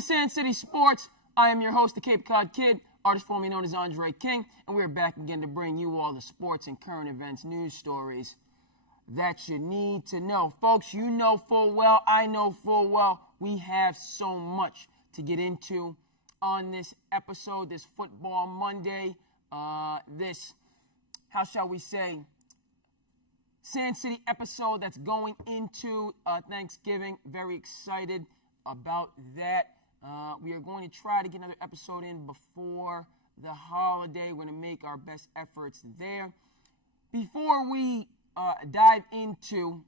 to SandCity Sports. I am your host, the Cape Cod Kid, artist formerly known as Andre King, and we're back again to bring you all the sports and current events news stories that you need to know. Folks, you know full well, I know full well, we have so much to get into on this episode, this Football Monday, this, how shall we say, SandCity episode that's going into Thanksgiving. Very excited about that. We are going to try to get another episode in before the holiday. We're going to make our best efforts there. Before we dive into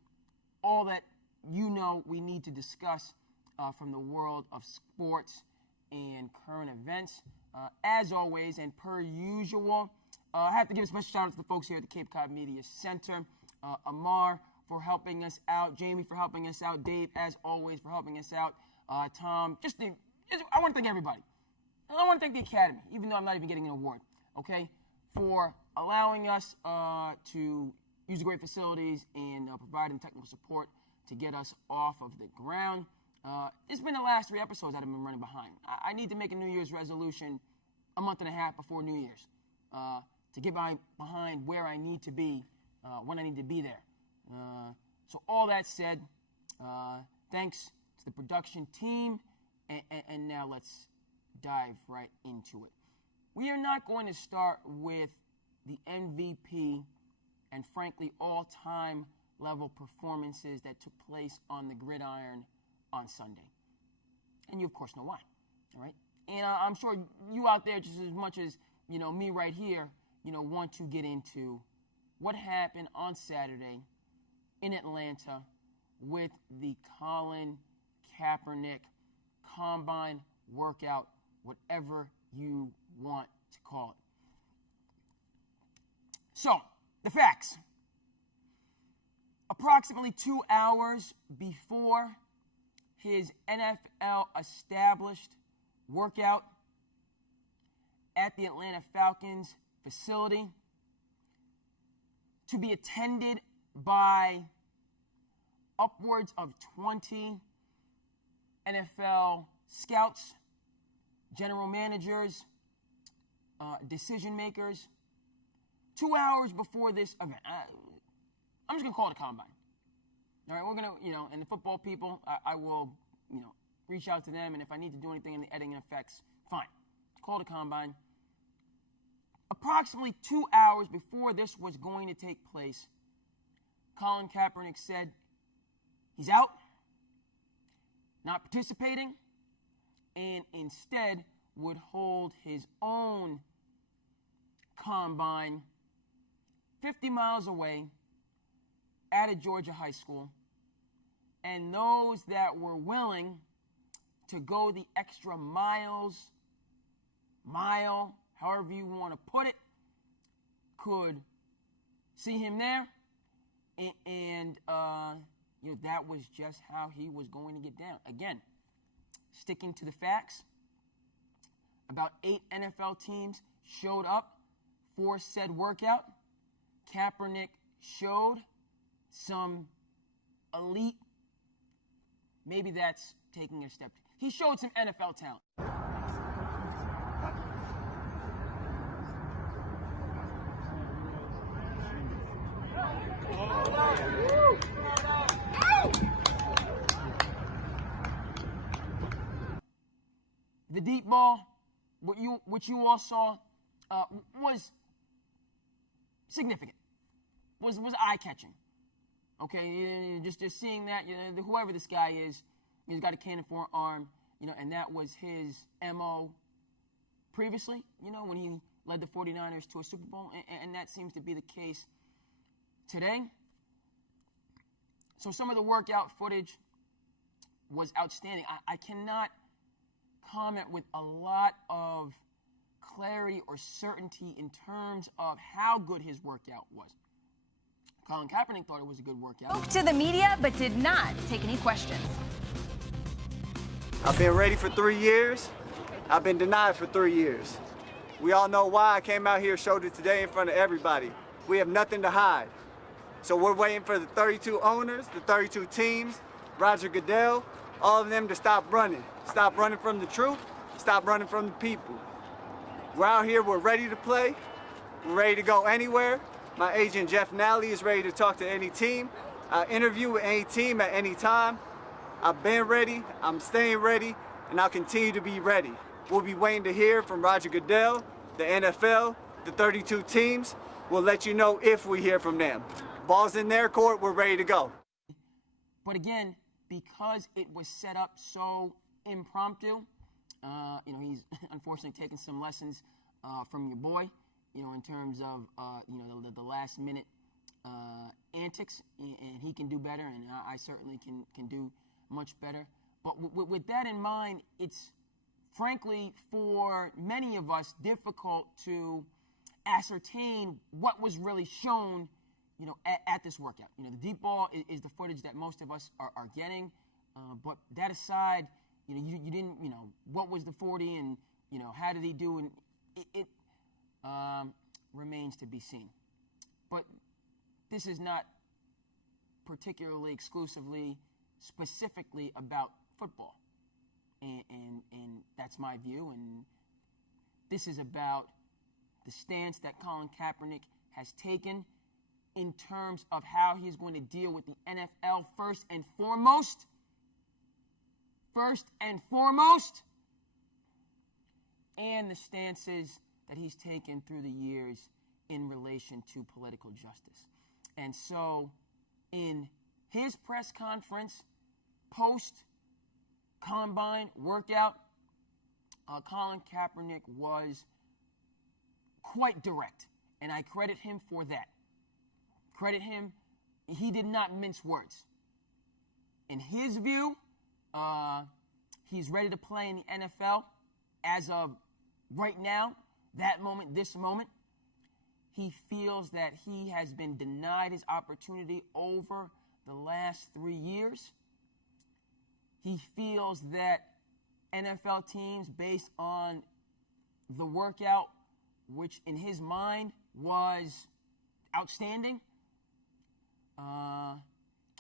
all that you know we need to discuss from the world of sports and current events, as always and per usual, I have to give a special shout out to the folks here at the Cape Cod Media Center. Amar for helping us out, Jamie for helping us out, Dave, as always, for helping us out, Tom, I want to thank everybody. And I want to thank the Academy, even though I'm not even getting an award, okay, for allowing us to use the great facilities and providing technical support to get us off of the ground. It's been the last 3 episodes that I've been running behind. I need to make a New Year's resolution a month and a half before New Year's to get behind where I need to be when I need to be there. So all that said, thanks to the production team, and now let's dive right into it. We are not going to start with the MVP and frankly all-time level performances that took place on the gridiron on Sunday. And you of course know why, all right? And I'm sure you out there, just as much as me right here, want to get into what happened on Saturday in Atlanta with the Colin Kaepernick Combine workout, whatever you want to call it. So, the facts. Approximately 2 hours before his NFL-established workout at the Atlanta Falcons facility, to be attended by upwards of 20 NFL scouts, general managers, decision makers. 2 hours before this event, I'm just going to call it a combine. All right, we're going to, and the football people, I will, reach out to them, and if I need to do anything in the editing effects, fine. Call it a combine. Approximately 2 hours before this was going to take place, Colin Kaepernick said he's out, not participating, and instead would hold his own combine 50 miles away at a Georgia high school, and those that were willing to go the extra mile, however you want to put it, could see him there, and that was just how he was going to get down. Again, sticking to the facts, about 8 NFL teams showed up for said workout. Kaepernick showed some elite, maybe that's taking a step. He showed some NFL talent. The deep ball, what you all saw, was significant, was eye-catching. Okay, just seeing that, whoever this guy is, he's got a cannon for an arm, and that was his MO previously, when he led the 49ers to a Super Bowl, and that seems to be the case today. So some of the workout footage was outstanding. I cannot comment with a lot of clarity or certainty in terms of how good his workout was. Colin Kaepernick thought it was a good workout. Spoke to the media, but did not take any questions. I've been ready for 3 years. I've been denied for 3 years. We all know why. I came out here, showed it today in front of everybody. We have nothing to hide. So we're waiting for the 32 owners, the 32 teams, Roger Goodell, all of them to stop running. Stop running from the truth. Stop running from the people. We're out here. We're ready to play. We're ready to go anywhere. My agent, Jeff Nally, is ready to talk to any team. I'll interview with any team at any time. I've been ready. I'm staying ready. And I'll continue to be ready. We'll be waiting to hear from Roger Goodell, the NFL, the 32 teams. We'll let you know if we hear from them. Ball's in their court. We're ready to go. But again, because it was set up so impromptu, he's unfortunately taken some lessons from your boy, in terms of, the last minute antics, and he can do better, and I certainly can do much better. But with that in mind, it's frankly, for many of us, difficult to ascertain what was really shown, at this workout. The deep ball is the footage that most of us are getting. But that aside, you didn't, what was the 40 and, how did he do? And it remains to be seen. But this is not particularly exclusively, specifically about football. And that's my view. And this is about the stance that Colin Kaepernick has taken in terms of how he's going to deal with the NFL first and foremost, and the stances that he's taken through the years in relation to political justice. And so in his press conference post-combine workout, Colin Kaepernick was quite direct, and I credit him for that. Credit him, he did not mince words. In his view, he's ready to play in the NFL as of right now, that moment, this moment. He feels that he has been denied his opportunity over the last 3 years. He feels that NFL teams, based on the workout, which in his mind was outstanding,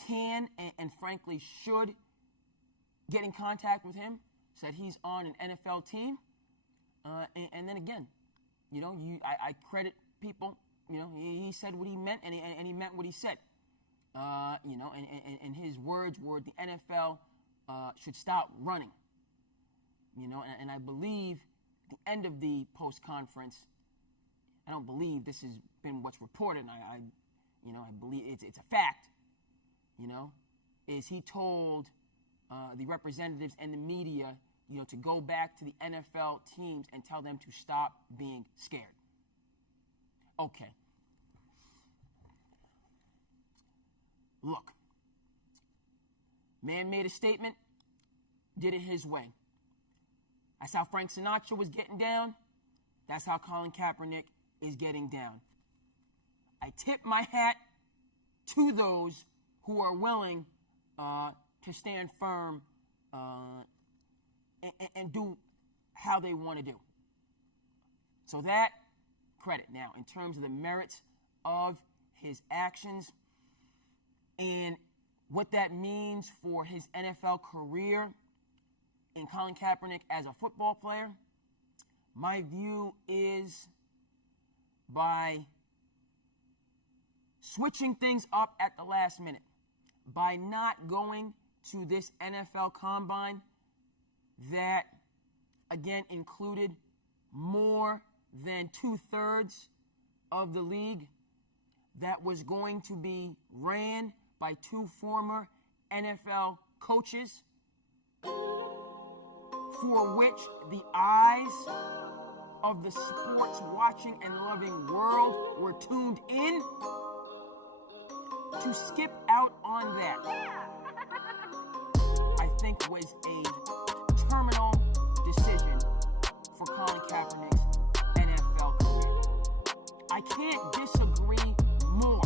can and frankly should get in contact with him so that he's on an NFL team. And then again, I credit people. He said what he meant, and he meant what he said. And his words were the NFL should stop running. And I believe at the end of the post-conference, I don't believe this has been what's reported. I believe it's a fact, is he told the representatives and the media, to go back to the NFL teams and tell them to stop being scared. Okay. Look, man made a statement, did it his way. That's how Frank Sinatra was getting down. That's how Colin Kaepernick is getting down. I tip my hat to those who are willing to stand firm and do how they want to do. So that credit. Now, in terms of the merits of his actions and what that means for his NFL career and Colin Kaepernick as a football player, my view is by switching things up at the last minute, by not going to this NFL combine that, again, included more than 2/3 of the league, that was going to be ran by 2 former NFL coaches, for which the eyes of the sports watching and loving world were tuned in. To skip out on that, I think was a terminal decision for Colin Kaepernick's NFL career. I can't disagree more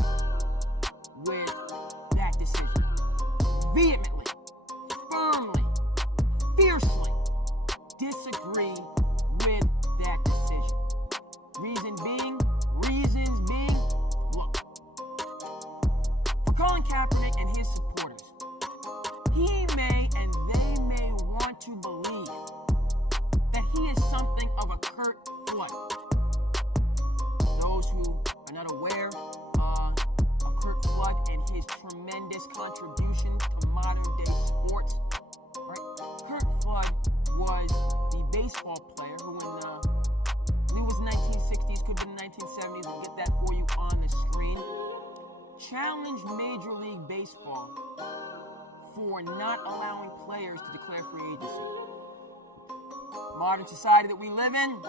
with that decision. Vehemently, firmly, fiercely disagree with that decision. Reasons being, look, for Colin Kaepernick and his supporters, he may and they for not allowing players to declare free agency. Modern society that we live in,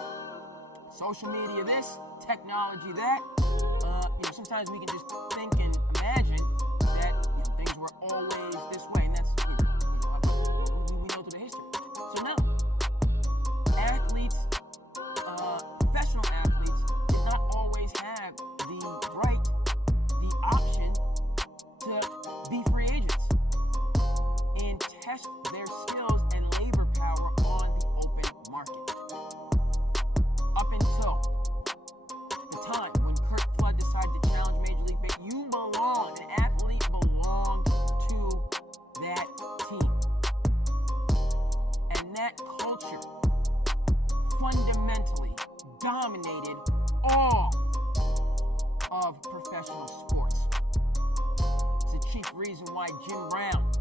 social media this, technology that, sometimes we can just think and imagine that things were always this way, and that's we know through the history. So no, athletes, professional athletes, did not always have the right, the option to be free agents and test their skills and labor power on the open market. Up until the time when Kurt Flood decided to challenge Major League Baseball, an athlete belonged to that team. And that culture fundamentally dominated all of professional sports. It's the chief reason why Jim Brown,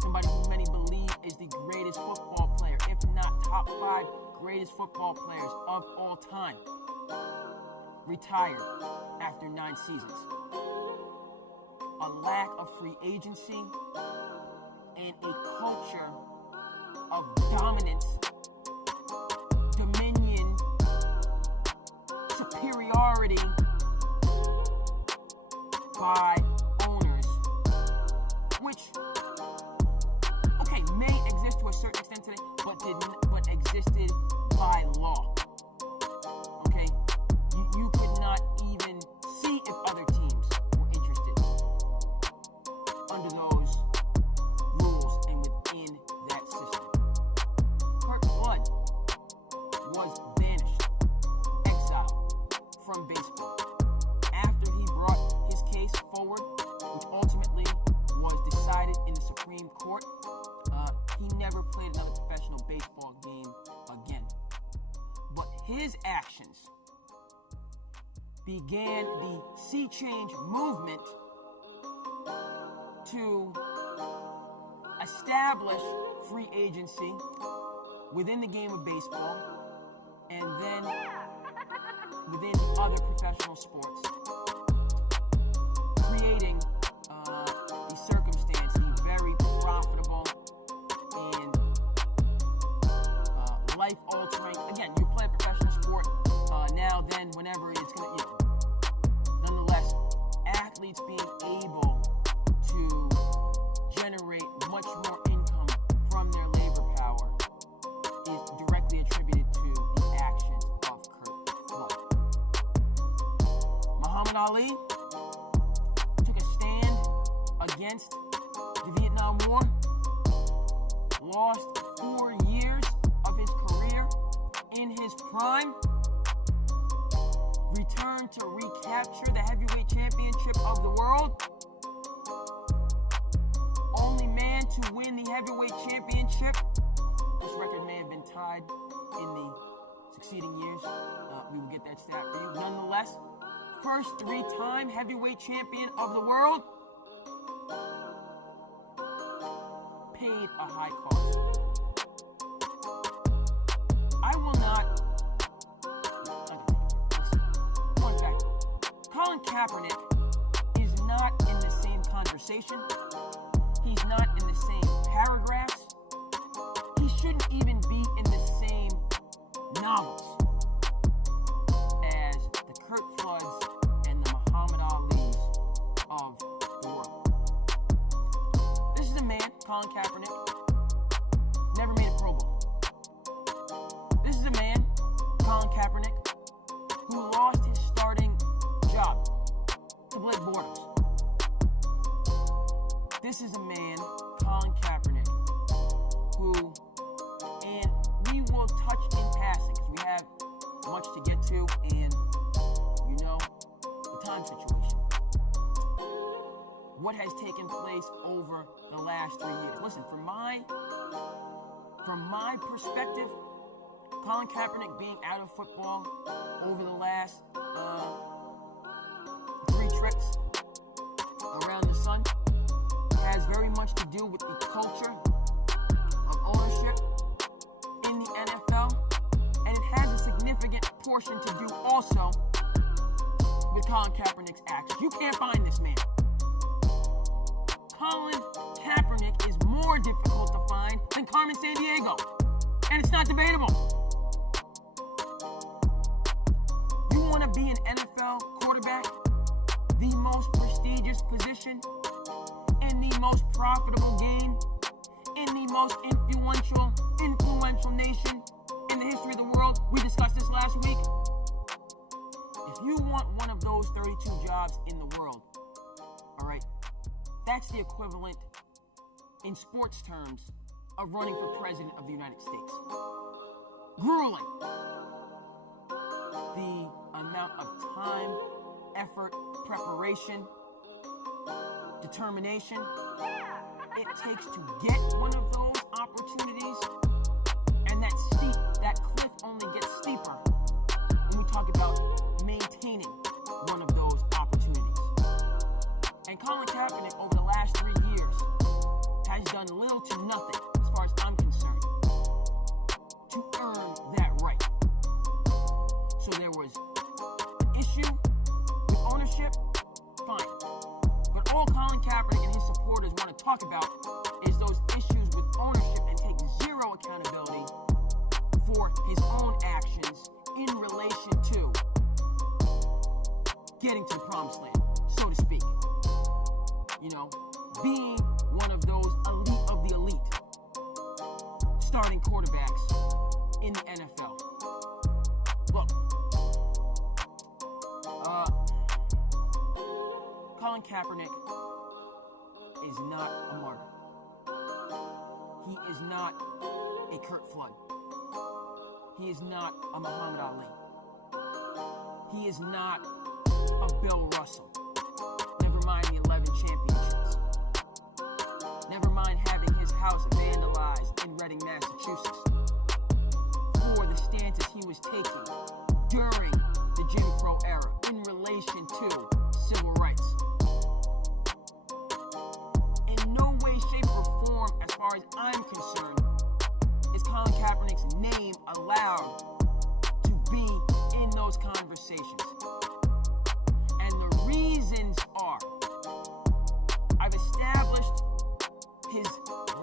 somebody who many believe is the greatest football player, if not top 5 greatest football players of all time, retired after 9 seasons. A lack of free agency and a culture of dominance, dominion, superiority by owners, which, may exist to a certain extent today, but existed by law. Okay? You could not even see if other teams were interested under those rules and within that system. Kurt Flood was banished, exiled from baseball after he brought his case forward, which ultimately was decided in the Supreme Court. He never played another professional baseball game again. But his actions began the sea change movement to establish free agency within the game of baseball and then within other professional sports, creating the circumstance, the very profitable and life-altering. Again, you play a professional sport now, then, whenever it's going to, nonetheless, athletes being able to generate much more income from their labor power is directly attributed to the actions of Kurt Flood. Muhammad Ali took a stand against the Vietnam War, lost 4 years of his career in his prime, returned to recapture the heavyweight championship of the world. Only man to win the heavyweight championship. This record may have been tied in the succeeding years. We will get that stat for you. Nonetheless, first 3-time heavyweight champion of the world, paid a high cost. I will not. One fact: Colin Kaepernick is not in the same conversation. He's not in the same paragraphs. He shouldn't even be in the same novels as the Kurt Floods and the Muhammad Alis of the world. This is a man, Colin Kaepernick, never made a Pro Bowl. This is a man, Colin Kaepernick, who lost his starting job to Blake Bortles. This is a man, Colin Kaepernick, who, and we will touch in passing because we have much to get to, and the time situation. What has taken place over the last 3 years? Listen, from my perspective, Colin Kaepernick being out of football over the last 3 trips around the sun has very much to do with the culture of ownership in the NFL, and it has a significant portion to do also with Colin Kaepernick's actions. You can't find this man. Colin Kaepernick is more difficult to find than Carmen Sandiego. And it's not debatable. You want to be an NFL quarterback, the most prestigious position, in the most profitable game, in the most influential nation in the history of the world. We discussed this last week. If you want one of those 32 jobs in the world, all right, that's the equivalent in sports terms of running for president of the United States. Grueling. The amount of time, effort, preparation, determination it takes to get one of those opportunities, and that cliff only gets steeper when we talk about maintaining one of those opportunities. And Colin Kaepernick over the last 3 years has done little to nothing, as far as I'm concerned, to earn that right. So there was an issue with ownership, fine. But all Colin Kaepernick and his supporters want to talk about is those issues with ownership and take zero accountability for his own actions in relation to getting to the promised land, so to speak. You know, being one of those elite of the elite starting quarterbacks in the NFL. Look, Colin Kaepernick is not a martyr. He is not a Kurt Flood. He is not a Muhammad Ali. He is not a Bill Russell. Never mind the 11 championships. Never mind having his house vandalized in Reading, Massachusetts for the stances he was taking during the Jim Crow era in relation to civil rights. In no way, shape, or form, as far as I'm concerned, is Colin Kaepernick's name allowed to be in those conversations. And the reasons are, I've established his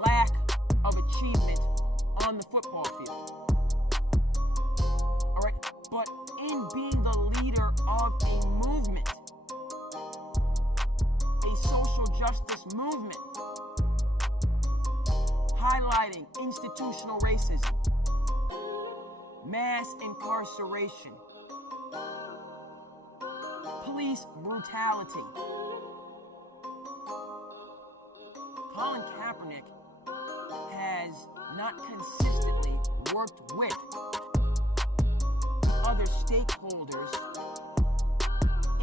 lack of achievement on the football field. All right, but in being the leader of a movement, a social justice movement, highlighting institutional racism, mass incarceration, police brutality. Colin Kaepernick has not consistently worked with other stakeholders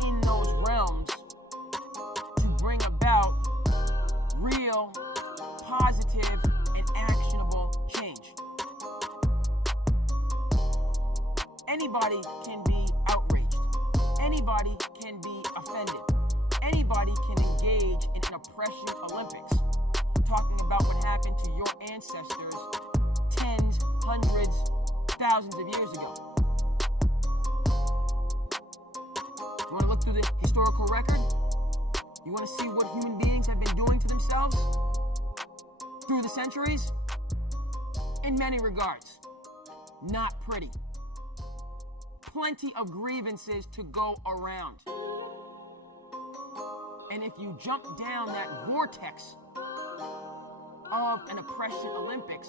in those realms to bring about real, positive, and actionable change. Anybody can be outraged. Anybody can be offended. Anybody can engage in an oppression Olympics, talking about what happened to your ancestors tens, hundreds, thousands of years ago. You want to look through the historical record? You want to see what human beings have been doing to themselves through the centuries? In many regards, not pretty. Plenty of grievances to go around. And if you jump down that vortex of an oppression Olympics,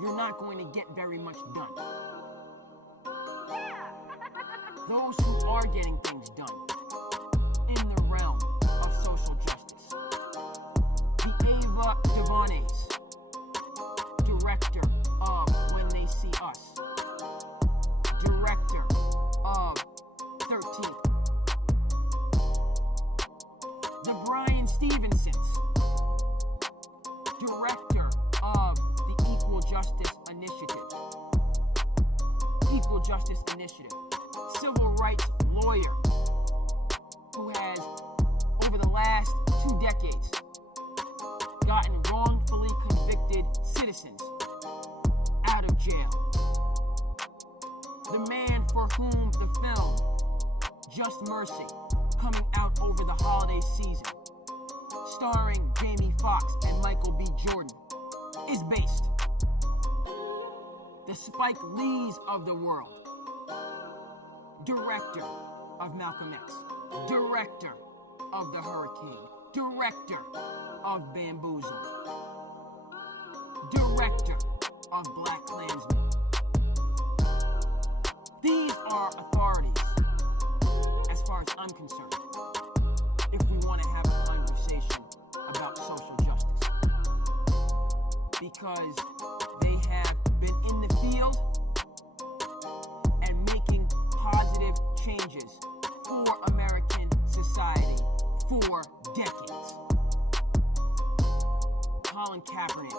you're not going to get very much done. Those who are getting things done in the realm of social justice. The Ava DuVernays, director of When They See Us, director of 13th. The Brian Stevensons, director of the Equal Justice Initiative. Equal Justice Initiative. Civil rights lawyer who has, over the last 2 decades, gotten wrongfully convicted citizens out of jail. The man for whom the film Just Mercy, coming out over the holiday season, starring Jamie Fox and Michael B. Jordan is based. The Spike Lees of the world. Director of Malcolm X. Director of The Hurricane. Director of Bamboozled. Director of Black Klansman. These are authorities, as far as I'm concerned, if we want to have a conversation about social justice. Because they have been in the field and making positive changes for American society for decades. Colin Kaepernick,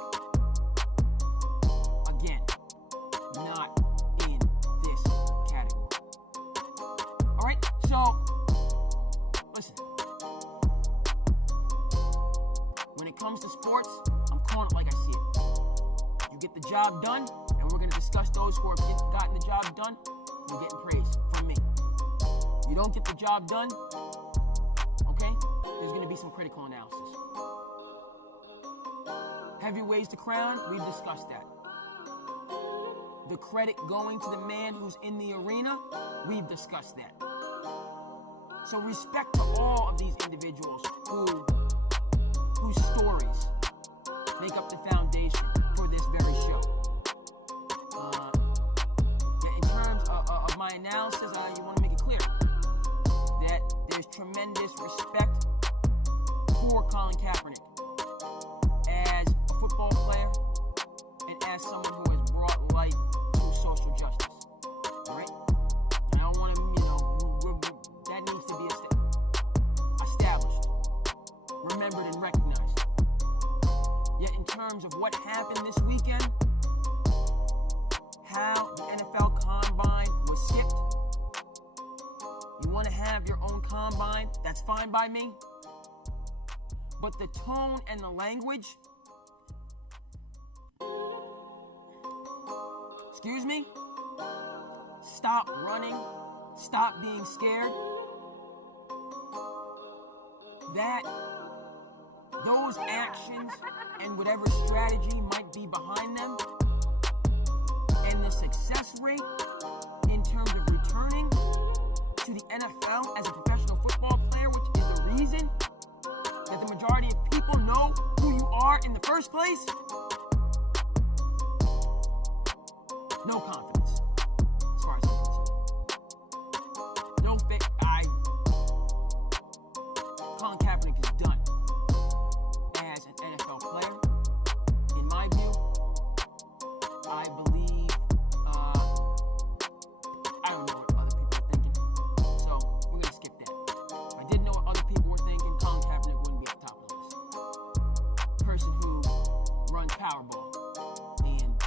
again, not in this category. All right, so listen. When it comes to sports, I'm calling it like I see it. You get the job done, and we're going to discuss those who have gotten the job done. You're getting praise from me. You don't get the job done, okay? There's going to be some critical analysis. Heavyweights to crown, we've discussed that. The credit going to the man who's in the arena, we've discussed that. So respect to all of these individuals whose stories make up the foundation for this very show. In terms of my analysis, you want to make it clear that there's tremendous respect for Colin Kaepernick as a football player and as someone who has brought light to social justice. All right? And I don't want to, that needs to be established, remembered, and recognized. Yet in terms of what happened this weekend, how the NFL Combine was skipped, you want to have your own combine, that's fine by me. But the tone and the language, excuse me, stop running, stop being scared, those actions and whatever strategy might be behind them, and the success rate in terms of returning to the NFL as a professional football player, which is the reason that the majority of people know who you are in the first place, no confidence, as far as I'm concerned. No fit. Colin Kaepernick is done as an NFL player. In my view, I believe, I don't know what other people are thinking, so we're going to skip that. If I did know what other people were thinking, Colin Kaepernick wouldn't be at the top of the list. Person who runs Powerball, and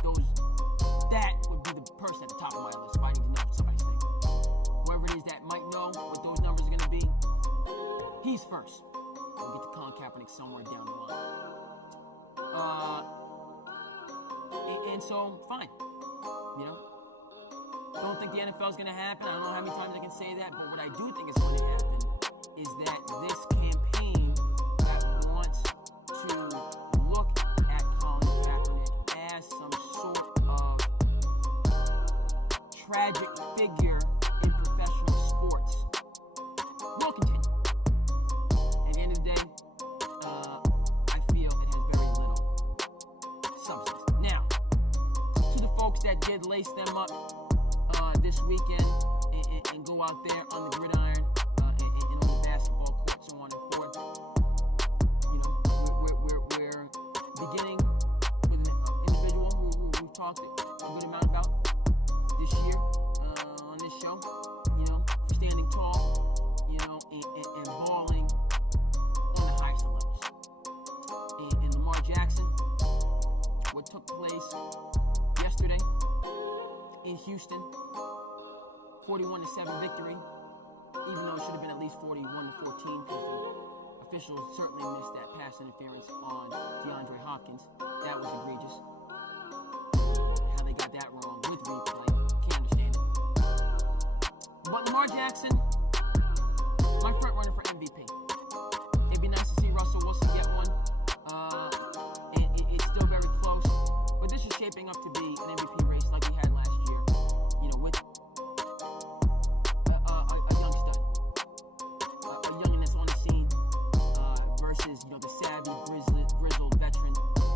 that would be the person at the top of my list if I need to know what somebody's thinking. Whoever it is that might know what those numbers are going to be, he's first. We'll get to Colin Kaepernick somewhere down the line. And so, fine. Don't think the NFL is going to happen. I don't know how many times I can say that, but what I do think is going to happen is that this campaign that wants to look at Colin Kaepernick as some sort of tragic figure in professional sports will continue. At the end of the day, I feel it has very little substance. Now, to the folks that did lace them up this weekend and go out there on the gridiron and on the basketball court, so on and forth, we're beginning with an individual who we've talked a good amount about this year on this show, for standing tall, and balling on the highest of levels. And Lamar Jackson, what took place yesterday in Houston, 41-7 victory, even though it should have been at least 41-14 because the officials certainly missed that pass interference on DeAndre Hopkins. That was egregious. How they got that wrong with replay, can't understand it. But Lamar Jackson, my front runner for MVP. It'd be nice to see Russell Wilson get one. shaping up to be an MVP race like we had last year, with a young stud, a youngin' that's on the scene versus, the savvy, grizzled veteran.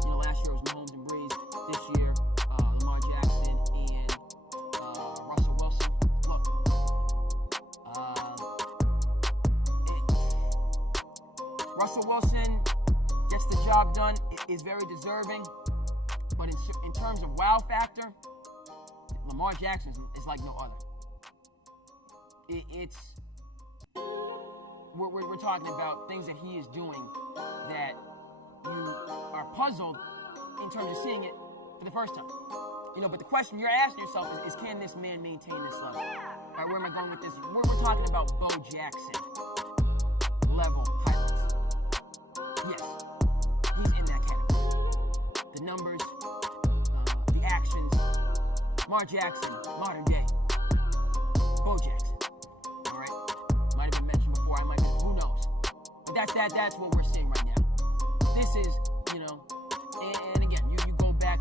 Last year was Mahomes and Breeze. This year, Lamar Jackson and Russell Wilson. Look, Russell Wilson gets the job done, is very deserving, but in terms of wow factor, Lamar Jackson is like no other. We're talking about things that he is doing that you are puzzled in terms of seeing it for the first time. But the question you're asking yourself is can this man maintain this level? All right, where am I going with this? We're talking about Bo Jackson level highlights. Yes, he's in that category. The numbers, the actions. Lamar Jackson, modern day. Bo Jackson. All right, might have been mentioned before. Who knows? But that's what we're seeing right now. This is, and again, you go back.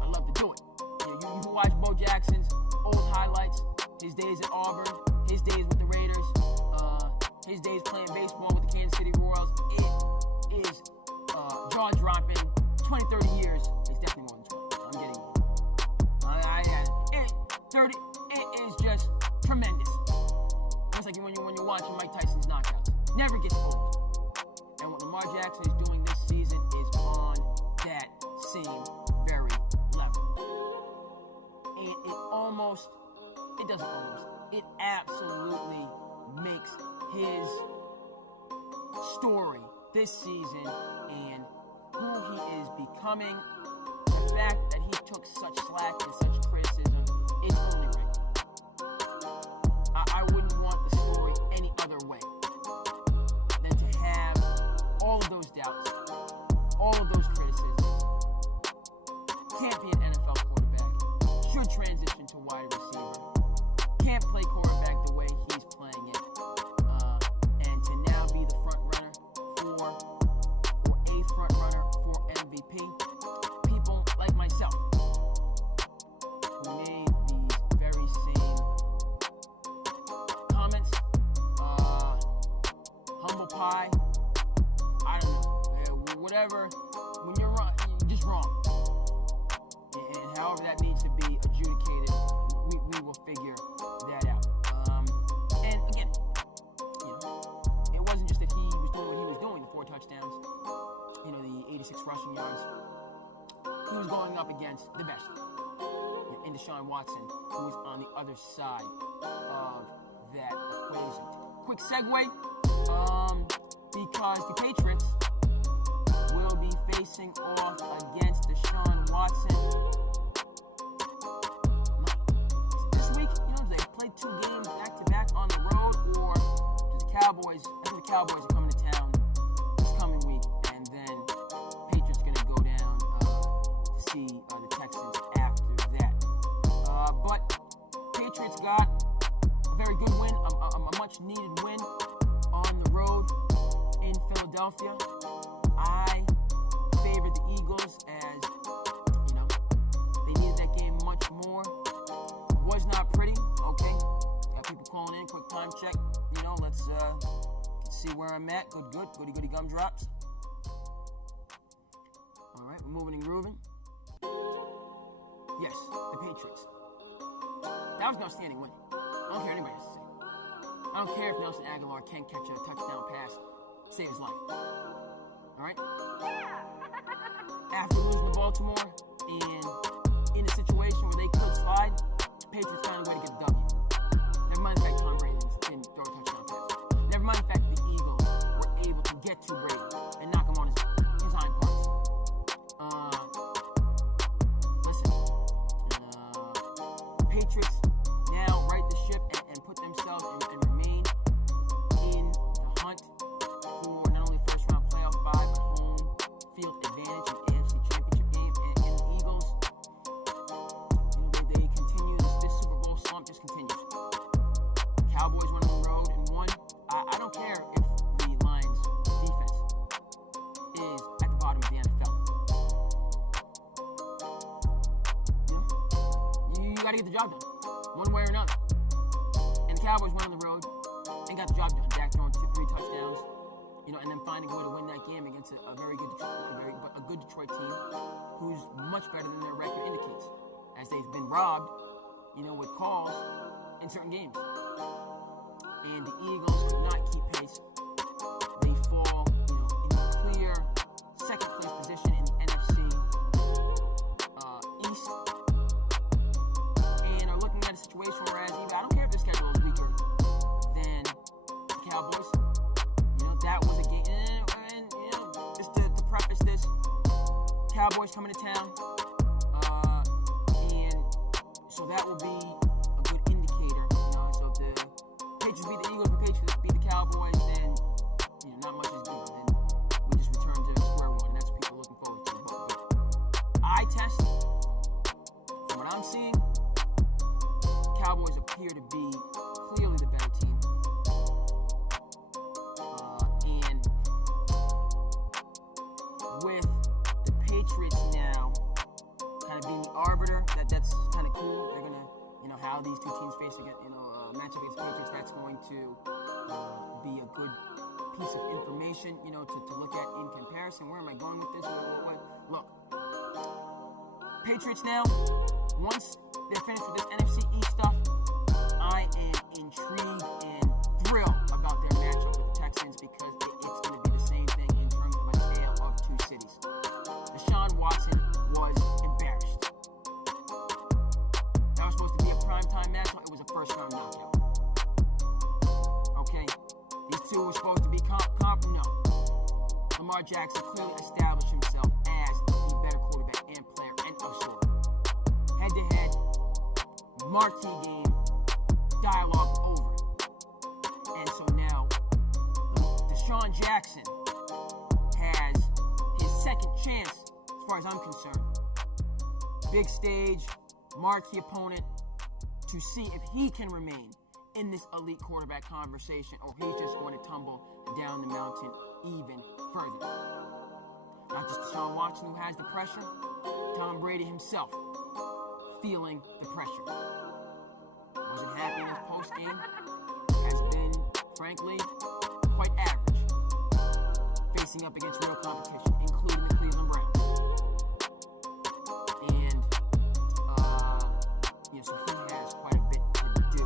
I love to do it. You watch Bo Jackson's old highlights, his days at Auburn, his days with the Raiders, his days playing baseball with the Kansas City Royals. It is jaw-dropping. 20, 30 years. It's definitely more than 20. I'm getting old. 30. It is just tremendous. It's like when you're watching Mike Tyson's knockouts. Never gets old. And what Lamar Jackson is doing this season is on that same very level. And it absolutely makes his story this season and who he is becoming, the fact that he took such slack and such criticism, is only right. I wouldn't want the story any other way than to have all of those doubts, all of those criticisms. Can't be an NFL quarterback. Should transition to wide receiver. Can't play quarterback the way he's playing it. And to now be the front runner or a front runner for MVP. People like myself who made these very same comments. Humble pie. I don't know. Whatever. When you're wrong, you're just wrong. And however that needs to be adjudicated, we will figure that out. And again, it wasn't just that he was doing what he was doing, the 4 touchdowns, the 86 rushing yards. He was going up against the best. And Deshaun Watson, who was on the other side of that equation. Quick segue, because the Patriots will be facing off against Deshaun Watson this week. They played 2 games back-to-back on the road, or do the Cowboys? I think the Cowboys are coming to town this coming week, and then Patriots are going to go down to see the Texans after that. But Patriots got a very good win, a much-needed win on the road in Philadelphia. I favored the Eagles as, they needed that game much more. Was not pretty, okay. Got people calling in, quick time check. Let's see where I'm at. Good. Goody gumdrops. All right, we're moving and grooving. Yes, the Patriots. That was an outstanding win. I don't care what anybody has to say. I don't care if Nelson Aguilar can't catch a touchdown pass, save his life. All right? After losing to Baltimore and in a situation where they could slide, Patriots found a way to get a W. Never mind the fact Tom Brady didn't throw a touchdown pass. Never mind the fact the Eagles were able to get to Brady and knock him on his hind parts. Listen, Patriots now right the ship and put themselves and remain in the hunt for not only first-round playoff bye, but home field advantage in AFC Championship game. And the Eagles, they continue this Super Bowl slump just continues. got to get the job done, one way or another. And the Cowboys went on the road and got the job done. Dak throwing 3 touchdowns, and then finding a way to win that game against a very good Detroit, a good Detroit team who's much better than their record indicates, as they've been robbed, with calls in certain games. And the Eagles could not keep pace. They fall, in a clear second place position in the NFC East, and are looking at a situation whereas I don't care if their schedule is weaker than the Cowboys. That was a game, and just to preface this, Cowboys coming to town, and so that will be a good indicator. So if the Patriots beat the Eagles, the Patriots beat the Cowboys, then not much is done. Then we just return to square one, and that's what people are looking forward to. But eye test, from what I'm seeing, Cowboys appear to be clearly the better team. And with the Patriots now kind of being the arbiter, that's kind of cool. They're gonna, how these two teams face against, match up against the Patriots. That's going to be a good piece of information, to look at in comparison. Where am I going with this? Look, Patriots now, once they're finished with this NFC East stuff, I am intrigued and thrilled about their matchup with the Texans because it's going to be the same thing in terms of a tale of two cities. Deshaun Watson was embarrassed. That was supposed to be a primetime matchup. It was a first-round knockout. Okay? These two were supposed to be comp. No. Lamar Jackson clearly established himself as the better quarterback and player, and of sort. Head-to-head, marquee game, dialogue over. And so now, Deshaun Jackson has his second chance, as far as I'm concerned. Big stage, marquee opponent, to see if he can remain in this elite quarterback conversation, or he's just going to tumble down the mountain even further. Not just Deshaun Watson, who has the pressure, Tom Brady himself feeling the pressure. Wasn't happy in his post-game. Has been, frankly, quite average, facing up against real competition, including the Cleveland Browns. And, so he has quite a bit to do.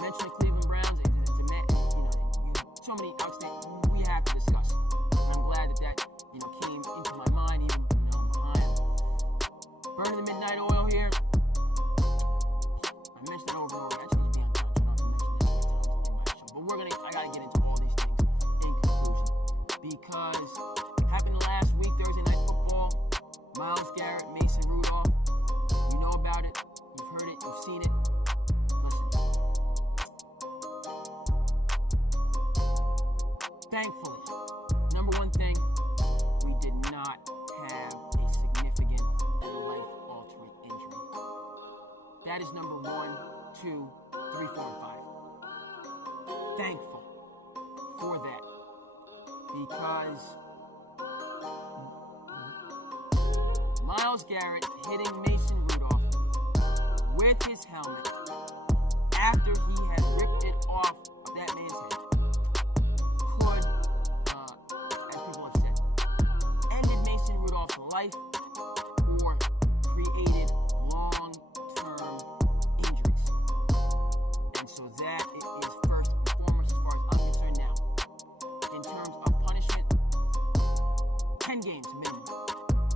Mentioning Cleveland Browns, so many outstanding, we have to discuss. And I'm glad that came into my mind, even behind burning the midnight oil here. I mentioned it over and over. I just need to be on time. I don't know if I mentioned this in my show. But I gotta get into all these things in conclusion. Because it happened last week, Thursday Night Football. Myles Garrett, Mason Rudolph. You know about it. You've heard it. You've seen it. Listen. Thankfully, number one thing, we did not have a significant and life-altering injury. That is number 1, 2, 3, 4, and 5. Thankful for that. Because Myles Garrett hitting Mason Rudolph with his helmet after he had ripped it off of that man's head could, as people have said, ended Mason Rudolph's life or created long-term injuries. And so that is first and foremost as far as I'm concerned now. In terms of punishment, 10 games minimum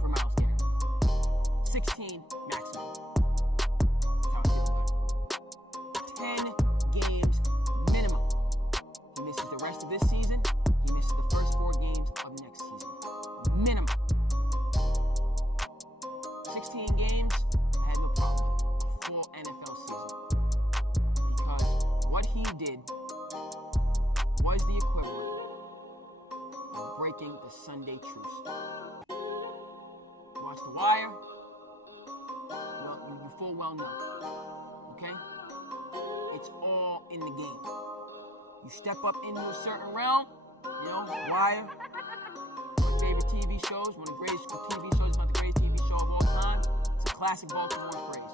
for Myles Garrett. 16 maximum. That's how I feel about it. 10 games minimum. He misses the rest of this season. He misses the first 4 games of next season. Minimum. 16 games, I had no problem with a full NFL season. Because what he did was the equivalent of breaking the Sunday truce. Watch The Wire. Well, you full well know. Okay? It's all in the game. You step up into a certain realm, Wire, my favorite TV shows, one of the greatest TV shows, if not the greatest TV show of all time. It's a classic Baltimore phrase.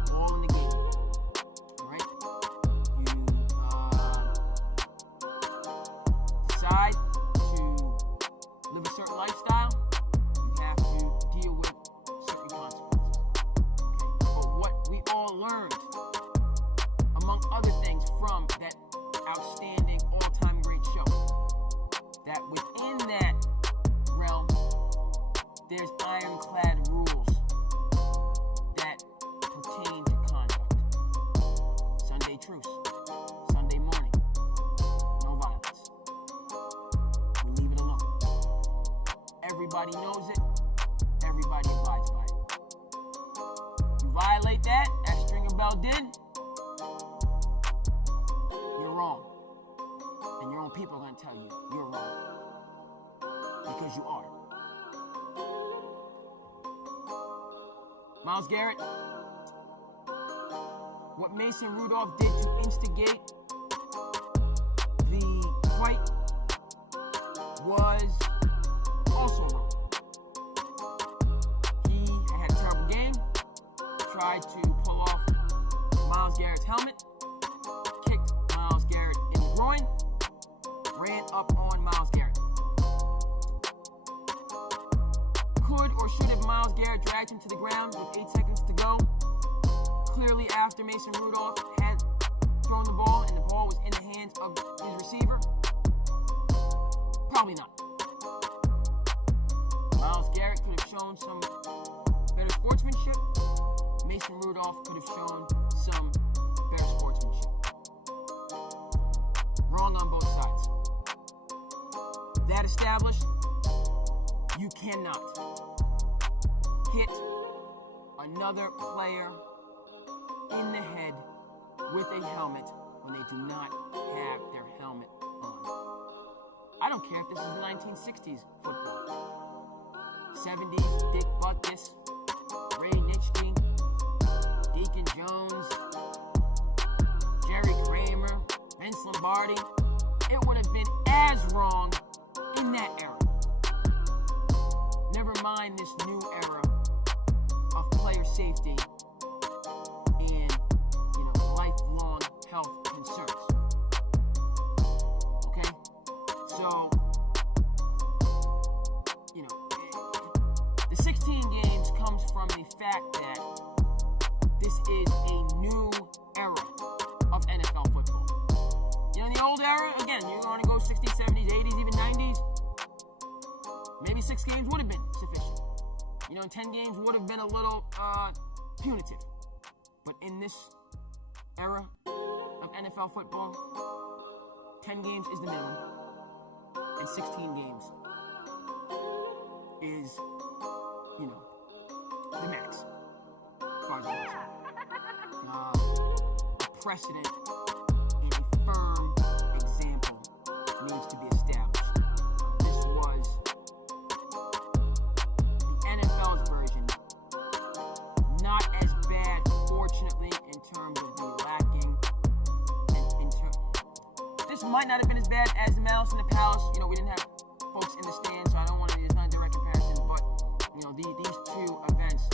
It's all in the game. All right? You decide to live a certain lifestyle, you have to deal with certain consequences. Okay? But what we all learned, among other things, from that outstanding all-time great show, that within that realm, there's ironclad rules that pertain to conduct. Sunday truce, Sunday morning, no violence. We leave it alone. Everybody knows it. Everybody abides by it. You violate that, as Stringer Bell did, you're wrong. And your own people are going to tell you you're wrong. Because you are. Myles Garrett, what Mason Rudolph did to instigate the fight was also wrong. He had a terrible game, tried to pull off Myles Garrett's helmet, kicked Myles Garrett in the groin, ran up on Myles Garrett. Could or should have Myles Garrett dragged him to the ground with 8 seconds to go? Clearly after Mason Rudolph had thrown the ball and the ball was in the hands of his receiver? Probably not. Myles Garrett could have shown some better sportsmanship. Mason Rudolph could have shown some better sportsmanship. Wrong on both sides. That established, you cannot hit another player in the head with a helmet when they do not have their helmet on. I don't care if this is the 1960s football. 70s, Dick Butkus, Ray Nitschke, Deacon Jones, Jerry Kramer, Vince Lombardi. It would have been as wrong in that era. Never mind this new era of player safety and, lifelong health concerns. Okay? So, the 16 games comes from the fact that this is a new era of NFL football. In the old era, again, you're going to go 60s, 70s, 80s, even 90s. Maybe 6 games would have been sufficient. 10 games would have been a little punitive. But in this era of NFL football, 10 games is the minimum, and 16 games is, the max, as far as I'm concerned. A precedent and a firm example needs to be established. This was the NFL's version, not as bad, fortunately, in terms of the lacking. This might not have been as bad as the Malice in the Palace. We didn't have folks in the stands, so I don't want to. It's not a direct comparison, but these two events,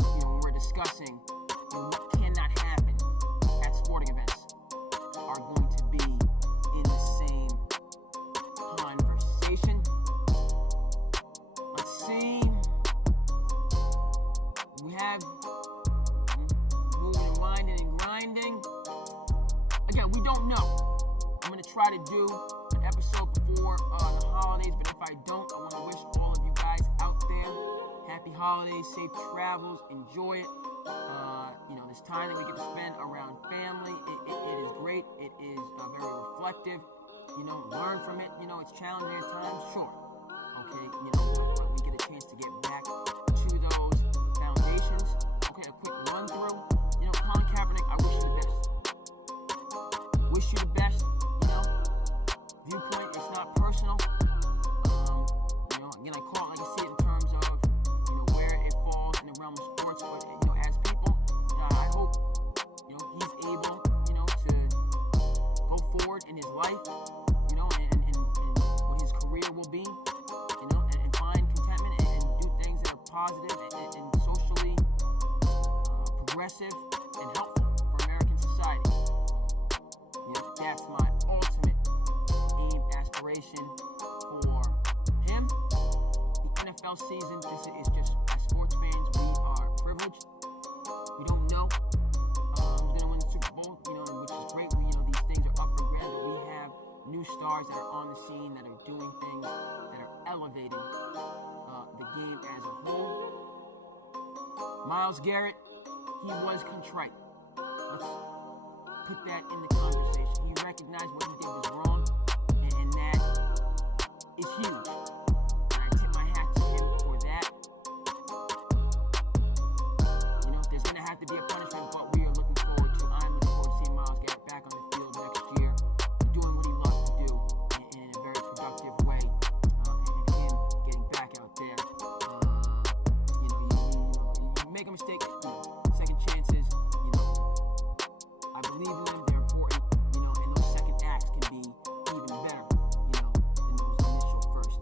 when we're discussing what cannot happen at sporting events, are going to be in the same conversation. Let's see. We have moving and winding and grinding. Again, we don't know. I'm going to try to do an episode before the holidays, but if I don't, I want to wish all of you guys out there happy holidays, safe travels, enjoy it. This time that we get to spend around family, it is great. It is very reflective. Learn from it. It's challenging at times, sure. Okay, but we get a chance to get back to those foundations. Okay, a quick run through. Colin Kaepernick, I wish you the best. Wish you the best. Viewpoint, it's not personal. Again, I call it like I see it in terms of, where it falls in the realm of sports. But, as people, I hope, he's able, to go forward in his life, and what his career will be, and find progressive and helpful for American society. That's my ultimate aim, aspiration for him. The NFL season, this is just, as sports fans, we are privileged. We don't know who's going to win the Super Bowl, which is great. These things are up for grabs, but we have new stars that are on the scene, that are doing things, that are elevating the game as a whole. Myles Garrett, he was contrite. Let's put that in the conversation. He recognized what he did was wrong, and that is huge. And I tip my hat to him for that. There's going to have to be a punishment, but we are looking forward to. I'm looking forward to seeing Myles Garrett back on the field next year, doing what he loves to do in a very productive way, and him getting back out there. You make a mistake, second chances. I believe in them. They're important, and those second acts can be even better, than those initial first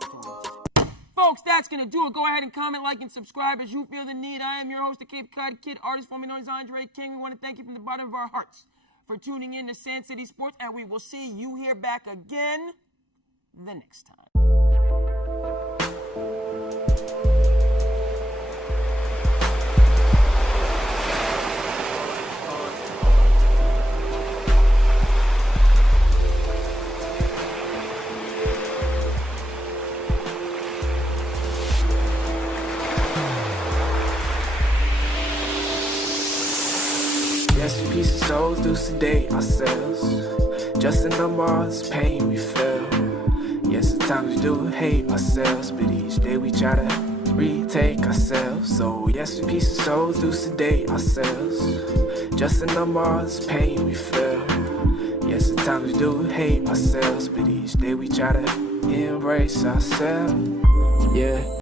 performances. Folks, that's going to do it. Go ahead and comment, like, and subscribe as you feel the need. I am your host, the Cape Cod Kid, artist formerly known as Andre King. We want to thank you from the bottom of our hearts for tuning in to SandCity Sports, and we will see you here back again the next time. Yes, we piece of souls do sedate ourselves. Just a number of this pain we feel. Yes, at times we do hate ourselves, but each day we try to retake ourselves. So yes, we piece of souls do sedate ourselves. Just a number of this pain we feel. Yes, at times we do hate ourselves, but each day we try to embrace ourselves. Yeah.